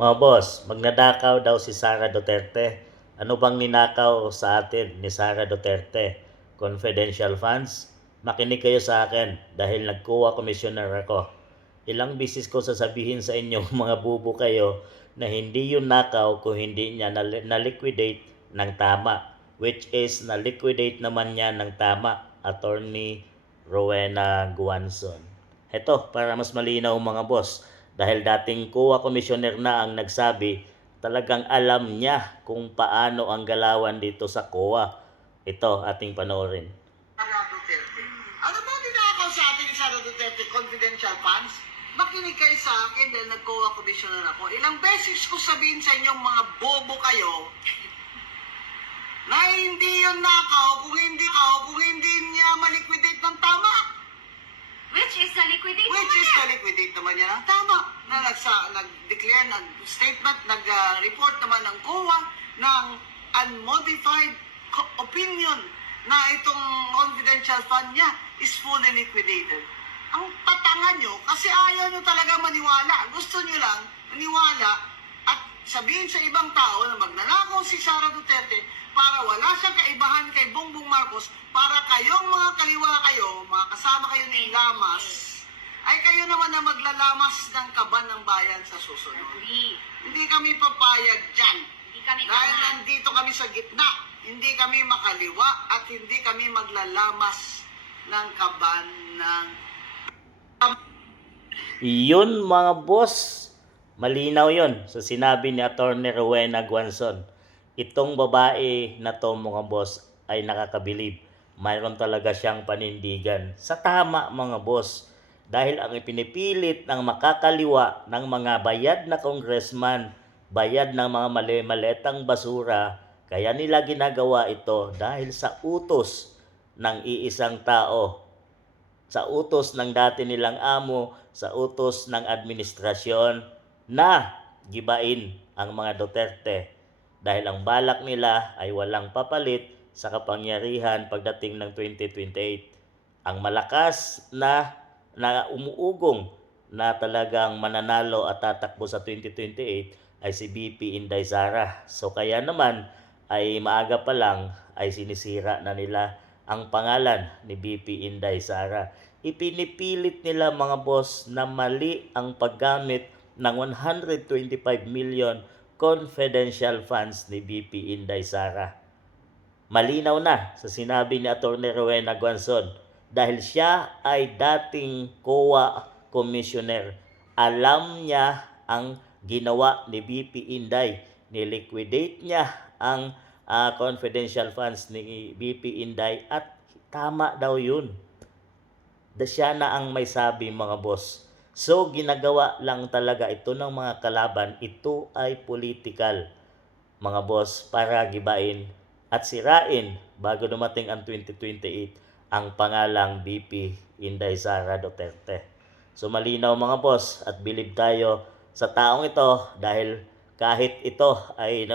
Mga boss, magnanakaw daw si Sara Duterte. Ano bang ninakaw sa atin ni Sara Duterte? Confidential funds? Makinig kayo sa akin dahil nagkuha commissioner ako. Ilang bisis ko sasabihin sa inyo mga bubo kayo na hindi yun nakaw kung hindi niya na-liquidate ng tama. Which is na-liquidate naman niya ng tama, Attorney Rowena Guanzon. Heto, para mas malinaw mga boss, dahil dating COA commissioner na ang nagsabi, talagang alam niya kung paano ang galawan dito sa COA. Ito, ating panoorin. Sara Duterte. Ano ba tinakaw sa atin ni Sara Duterte? Confidential funds? Makinig kayo sa akin dahil nag-COA commissioner ako. Ilang beses ko sabihin sa inyong mga bobo kayo na hindi yun nakaw kung hindi niya maliquidate ng tama. Which is na-liquidate Which is na-liquidate naman niya ng tama. Na nag-declare, nag-statement, nag-report naman ng COA ng unmodified opinion na itong confidential fund niya is fully liquidated. Ang patangan nyo, kasi ayaw nyo talaga maniwala. Gusto nyo lang maniwala at sabihin sa ibang tao na magnanakaw si Sara Duterte para wala siyang kaibahan kay Bongbong Marcos, para kayong mga kaliwa kayo, mga kasama kayo ni Lamas, ay kayo naman na maglalamas ng kaban ng bayan sa susunod. Agree. Hindi kami papayag dyan. Hindi kami Dahil kanan. nandito kami sa gitna, hindi kami makaliwa at hindi kami maglalamas ng kaban ng... Yun mga boss, malinaw yun sa sinabi ni Attorney Rowena Guanzon. Itong babae na to mga boss ay nakakabilib. Mayroon talaga siyang panindigan sa tama mga boss. Dahil ang ipinipilit ng makakaliwa ng mga bayad na congressman, bayad ng mga mali-maletang basura, kaya nila ginagawa ito dahil sa utos ng iisang tao, sa utos ng dati nilang amo, sa utos ng administrasyon na gibain ang mga Duterte. Dahil ang balak nila ay walang papalit sa kapangyarihan pagdating ng 2028. Ang malakas na umuugong na talagang mananalo at tatakbo sa 2028 ay si BP Inday Sara. So kaya naman ay maaga pa lang ay sinisira na nila ang pangalan ni BP Inday Sara. Ipinipilit nila mga boss na mali ang paggamit ng 125 million confidential funds ni BP Inday Sara. Malinaw na sa sinabi ni Atty. Rowena Guanzon dahil siya ay dating COA commissioner. Alam niya ang ginawa ni BP Inday. Niliquidate niya ang confidential funds ni BP Inday at tama daw yun. Siya na ang may sabi mga boss. So ginagawa lang talaga ito ng mga kalaban. Ito ay political mga boss para gibain at sirain bago dumating ang 2028 ang pangalang BP Inday Sara Duterte. So malinaw mga boss at bilib tayo sa taong ito dahil kahit ito ay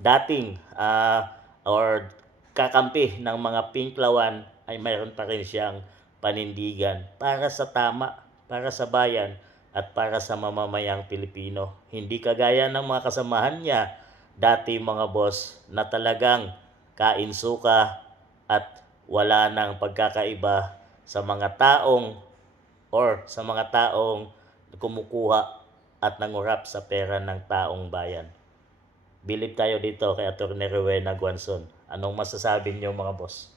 dating or kakampi ng mga pinklawan ay mayroon pa rin siyang panindigan para sa tama, para sa bayan at para sa mamamayang Pilipino. Hindi kagaya ng mga kasamahan niya dati mga boss na talagang kain suka at wala nang pagkakaiba sa mga taong kumukuha at nangurap sa pera ng taong bayan. Bilib tayo dito kay Atty. Rowena Guanzon. Anong masasabi niyo mga boss?